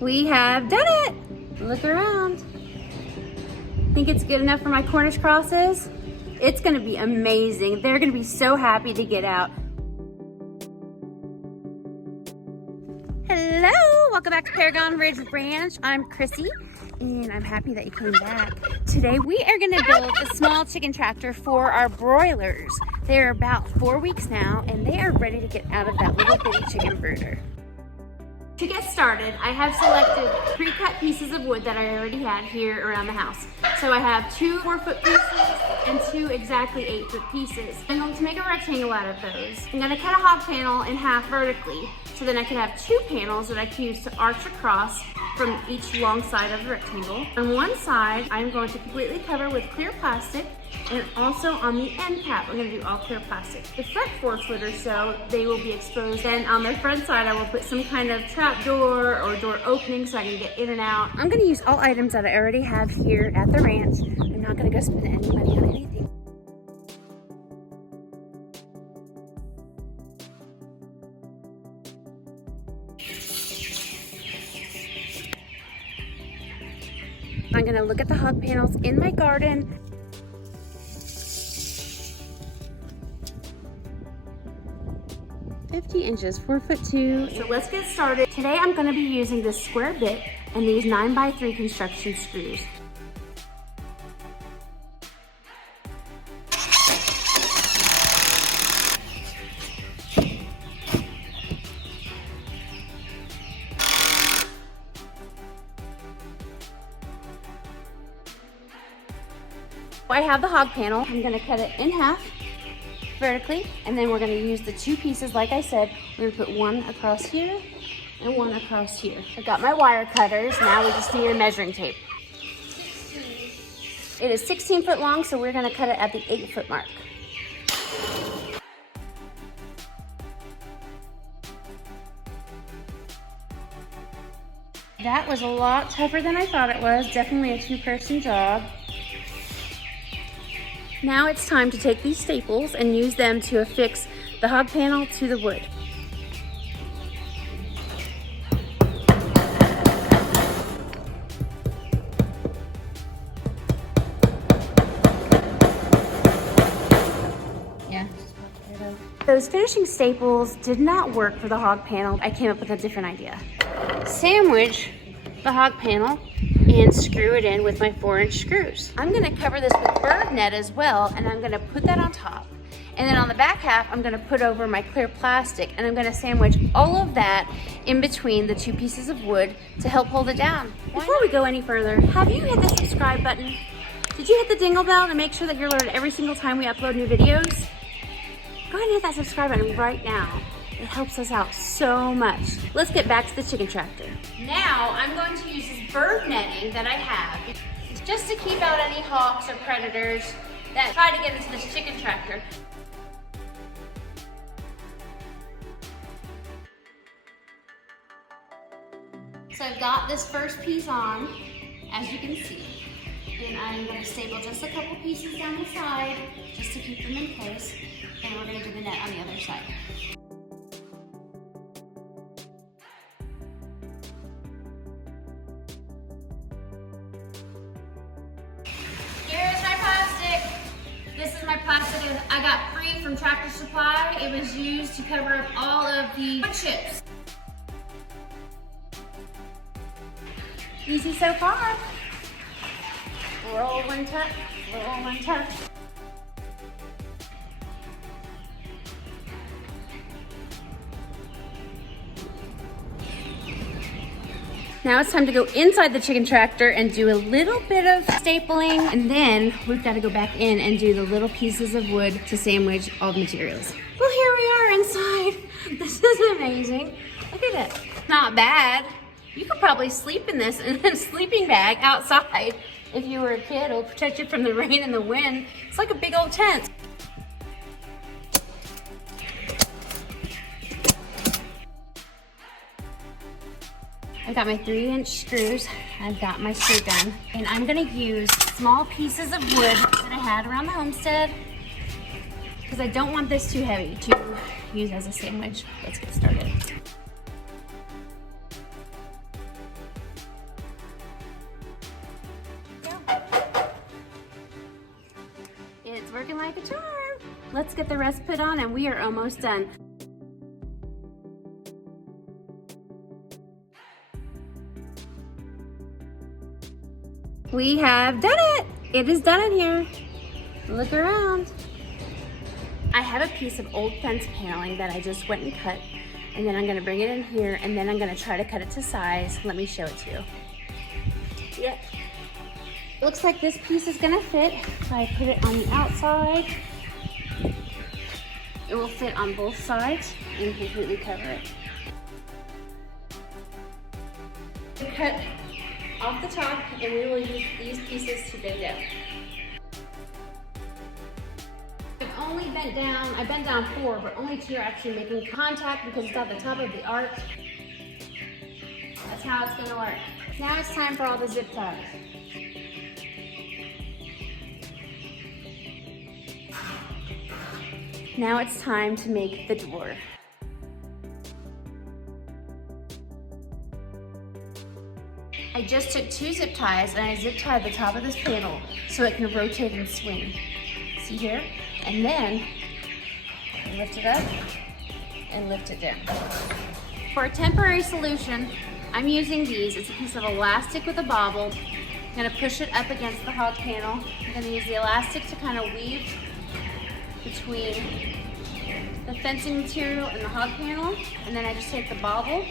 We have done it. Look around. Think it's good enough for my Cornish crosses? It's gonna be amazing. They're gonna be so happy to get out. Hello, welcome back to Paragon Ridge Ranch. I'm Chrissy, and I'm happy that you came back. Today we are gonna build a small chicken tractor for our broilers. They're about 4 weeks now, and they are ready to get out of that little bitty chicken brooder. To get started, I have selected pre-cut pieces of wood that I already had here around the house. So I have 2 4-foot pieces and 2 exactly 8-foot pieces. I'm going to make a rectangle out of those. I'm going to cut a hog panel in half vertically, so then I can have 2 panels that I can use to arch across from each long side of the rectangle. On one side, I'm going to completely cover with clear plastic, and also on the end cap, we're gonna do all clear plastic. The front 4 foot or so, they will be exposed. Then on the front side, I will put some kind of trap door or door opening so I can get in and out. I'm gonna use all items that I already have here at the ranch. I'm not gonna go spend any money on anything. I'm gonna look at the hog panels in my garden. Inches, 4'2". So let's get started. Today I'm going to be using this square bit and these 9x3 construction screws. I have the hog panel. I'm going to cut it in half vertically, and then we're going to use the 2 pieces like I said. We're going to put one across here and one across here. I've got my wire cutters. Now we just need a measuring tape. It is 16 foot long, so we're going to cut it at the 8-foot mark. That was a lot tougher than I thought it was. Definitely a 2-person job. Now it's time to take these staples and use them to affix the hog panel to the wood. Those finishing staples did not work for the hog panel. I came up with a different idea. Sandwich the hog panel and screw it in with my 4-inch screws. I'm gonna cover this with bird net as well, and I'm gonna put that on top. And then on the back half, I'm gonna put over my clear plastic, and I'm gonna sandwich all of that in between the 2 pieces of wood to help hold it down. Before we go any further, have you hit the subscribe button? Did you hit the dingle bell to make sure that you're alerted every single time we upload new videos? Go ahead and hit that subscribe button right now. It helps us out so much. Let's get back to the chicken tractor. Now, I'm going to use this bird netting that I have just to keep out any hawks or predators that try to get into this chicken tractor. So I've got this first piece on, as you can see. And I'm going to staple just a couple pieces down the side just to keep them in place. And we're going to do the net on the other side. Here's my plastic. This is my plastic I got free from Tractor Supply. It was used to cover up all of the wood chips. Easy so far. Roll and tuck, roll and tuck. Now it's time to go inside the chicken tractor and do a little bit of stapling, and then we've got to go back in and do the little pieces of wood to sandwich all the materials. Well, here we are inside. This is amazing. Look at it. Not bad. You could probably sleep in this in a sleeping bag outside. If you were a kid, it'll protect you from the rain and the wind. It's like a big old tent. I've got my 3-inch screws. I've got my screw gun. And I'm gonna use small pieces of wood that I had around the homestead because I don't want this too heavy to use as a sandwich. Let's get started. working like a charm. Let's get the rest put on and we are almost done. We have done it. It is done in here. Look around. I have a piece of old fence paneling that I just went and cut, and then I'm gonna bring it in here, and then I'm gonna try to cut it to size. Let me show it to you. Yeah. Looks like this piece is gonna fit. If I put it on the outside, it will fit on both sides and completely cover it. Cut off the top, and we will use these pieces to bend down. I've only bent down, I bent down 4, but only 2 are actually making contact because it's at the top of the arc. That's how it's gonna work. Now it's time for all the zip ties. Now it's time to make the door. I just took 2 zip ties and I zip tied the top of this panel so it can rotate and swing. See here? And then lift it up and lift it down. For a temporary solution, I'm using these. It's a piece of elastic with a bobble. I'm gonna push it up against the hog panel. I'm gonna use the elastic to kind of weave between the fencing material and the hog panel. And then I just take the bobble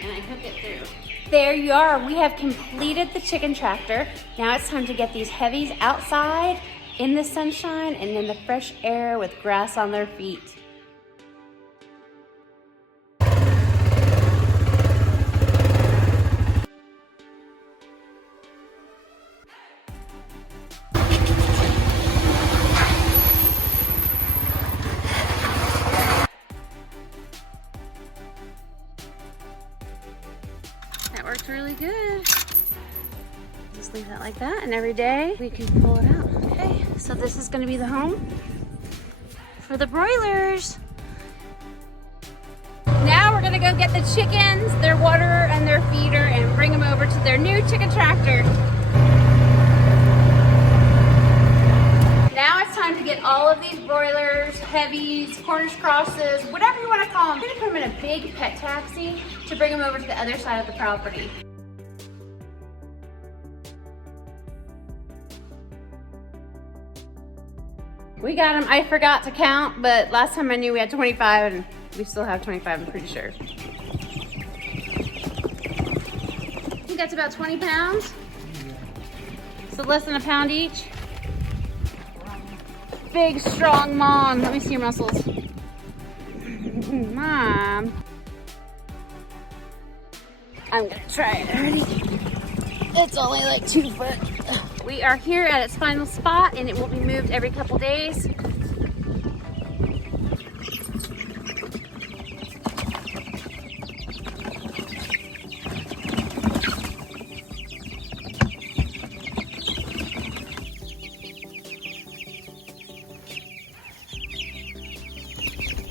and I hook it through. There you are, we have completed the chicken tractor. Now it's time to get these heavies outside in the sunshine and in the fresh air with grass on their feet. That worked really good. Just leave that like that, and every day we can pull it out. Okay, so this is gonna be the home for the broilers. Now we're gonna go get the chickens, their water and their feeder, and bring them over to their new chicken tractor. Now it's time to get all of these broilers, heavies, Cornish crosses, whatever you want to call them. We're gonna put them in a big pet taxi to bring them over to the other side of the property. We got them. I forgot to count, but last time I knew we had 25, and we still have 25, I'm pretty sure. I think that's about 20 pounds. So less than a pound each. Big, strong mom. Let me see your muscles. Mom. I'm gonna try it already. It's only like 2 foot. We are here at its final spot and it will be moved every couple days.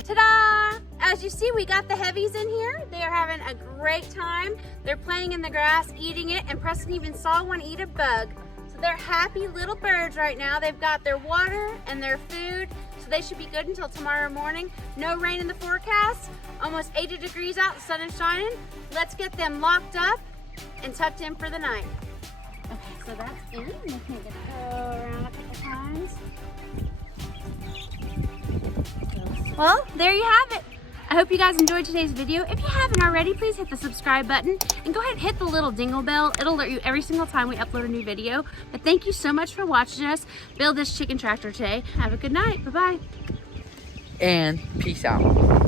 Ta-da! As you see, we got the heavies in here. They are having a great time. They're playing in the grass, eating it, and Preston even saw one eat a bug. So they're happy little birds right now. They've got their water and their food, so they should be good until tomorrow morning. No rain in the forecast. Almost 80 degrees out, the sun is shining. Let's get them locked up and tucked in for the night. Okay, so that's in. Let's make it go around a couple times. Well, there you have it. I hope you guys enjoyed today's video. If you haven't already, please hit the subscribe button and go ahead and hit the little dingle bell. It'll alert you every single time we upload a new video. But thank you so much for watching us build this chicken tractor today. Have a good night. Bye-bye. And peace out.